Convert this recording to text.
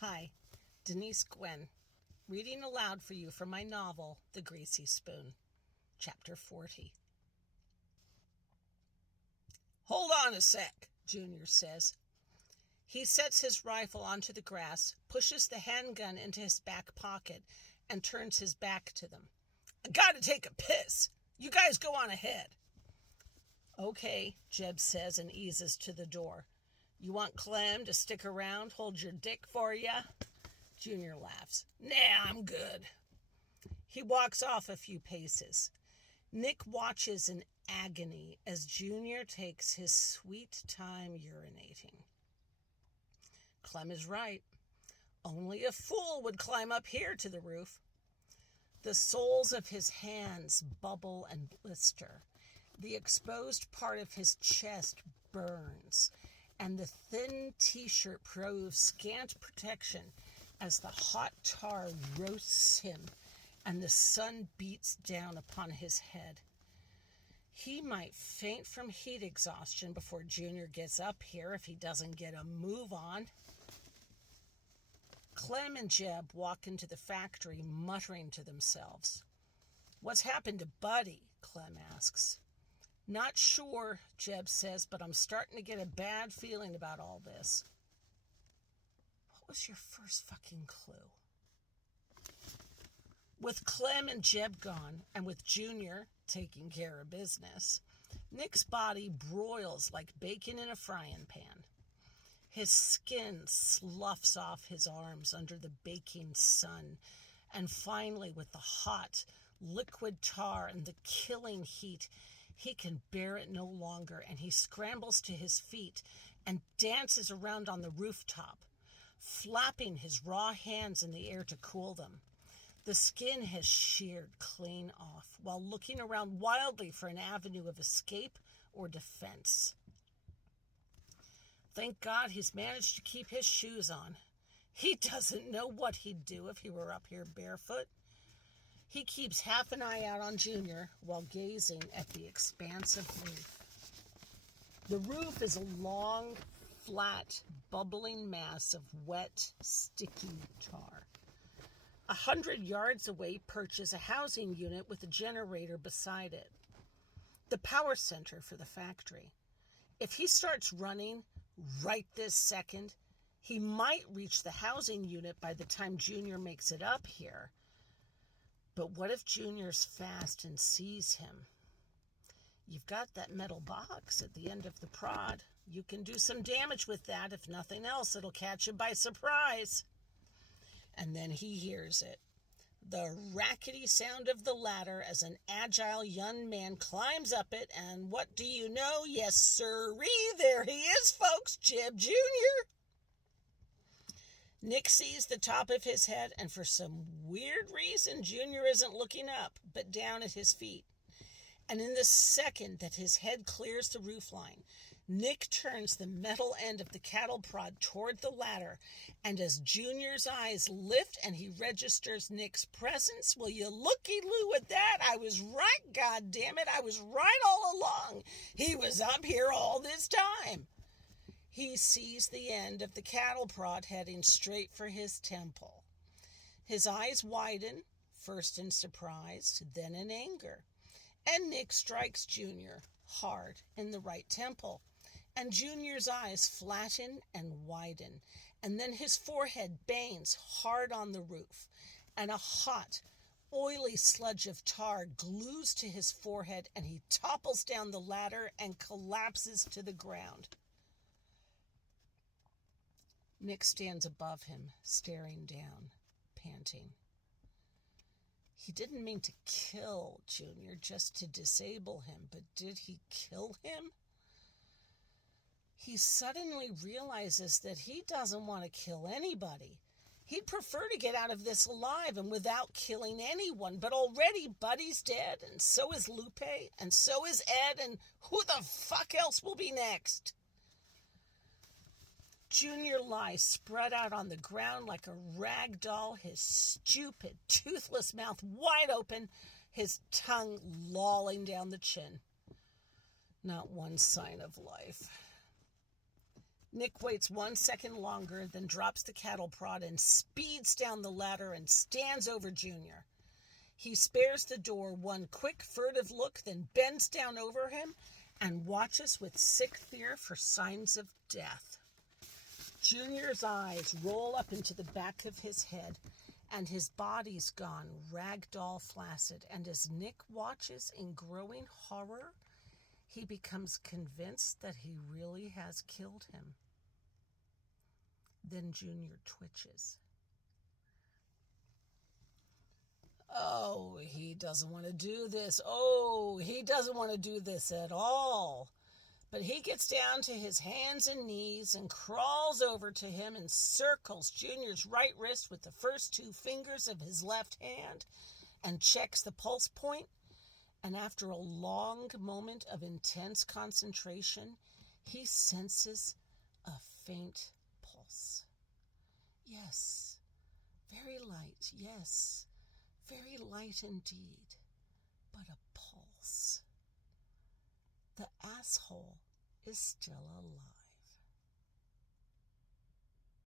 Hi, Denise Gwen, reading aloud for you from my novel, The Greasy Spoon, Chapter 40. "Hold on a sec," Junior says. He sets his rifle onto the grass, pushes the handgun into his back pocket, and turns his back to them. "I gotta take a piss. You guys go on ahead." "Okay," Jeb says and eases to the door. "You want Clem to stick around, hold your dick for ya?" Junior laughs. "Nah, I'm good." He walks off a few paces. Nick watches in agony as Junior takes his sweet time urinating. Clem is right. Only a fool would climb up here to the roof. The soles of his hands bubble and blister. The exposed part of his chest burns, and the thin t-shirt proves scant protection as the hot tar roasts him and the sun beats down upon his head. He might faint from heat exhaustion before Junior gets up here if he doesn't get a move on. Clem and Jeb walk into the factory, muttering to themselves. "What's happened to Buddy?" Clem asks. "Not sure," Jeb says, "but I'm starting to get a bad feeling about all this." What was your first fucking clue? With Clem and Jeb gone, and with Junior taking care of business, Nick's body broils like bacon in a frying pan. His skin sloughs off his arms under the baking sun, and finally, with the hot, liquid tar and the killing heat, he can bear it no longer, and he scrambles to his feet and dances around on the rooftop, flapping his raw hands in the air to cool them. The skin has sheared clean off, while looking around wildly for an avenue of escape or defense. Thank God he's managed to keep his shoes on. He doesn't know what he'd do if he were up here barefoot. He keeps half an eye out on Junior while gazing at the expansive roof. The roof is a long, flat, bubbling mass of wet, sticky tar. 100 yards away perches a housing unit with a generator beside it. The power center for the factory. If he starts running right this second, he might reach the housing unit by the time Junior makes it up here. But what if Junior's fast and sees him? You've got that metal box at the end of the prod. You can do some damage with that. If nothing else, it'll catch him by surprise. And then he hears it. The rackety sound of the ladder as an agile young man climbs up it, and what do you know? Yes, sirree, there he is, folks, Jeb Jr. Nick sees the top of his head, and for some weird reason, Junior isn't looking up, but down at his feet. And in the second that his head clears the roofline, Nick turns the metal end of the cattle prod toward the ladder, and as Junior's eyes lift and he registers Nick's presence, will you looky-loo at that? I was right, goddammit, I was right all along. He was up here all this time. He sees the end of the cattle prod heading straight for his temple. His eyes widen, first in surprise, then in anger. And Nick strikes Junior hard in the right temple. And Junior's eyes flatten and widen. And then his forehead bangs hard on the roof. And a hot, oily sludge of tar glues to his forehead, and he topples down the ladder and collapses to the ground. Nick stands above him, staring down, panting. He didn't mean to kill Junior, just to disable him, but did he kill him? He suddenly realizes that he doesn't want to kill anybody. He'd prefer to get out of this alive and without killing anyone, but already Buddy's dead, and so is Lupe, and so is Ed, and who the fuck else will be next? Junior lies spread out on the ground like a rag doll, his stupid, toothless mouth wide open, his tongue lolling down the chin. Not one sign of life. Nick waits 1 second longer, then drops the cattle prod and speeds down the ladder and stands over Junior. He spares the door one quick, furtive look, then bends down over him and watches with sick fear for signs of death. Junior's eyes roll up into the back of his head, and his body's gone ragdoll flaccid, and as Nick watches in growing horror, he becomes convinced that he really has killed him. Then Junior twitches. Oh, he doesn't want to do this. Oh, he doesn't want to do this at all. But he gets down to his hands and knees and crawls over to him and circles Junior's right wrist with the first 2 fingers of his left hand and checks the pulse point. And after a long moment of intense concentration, he senses a faint pulse. Yes, very light, yes, very light indeed, but a pulse. The asshole is still alive.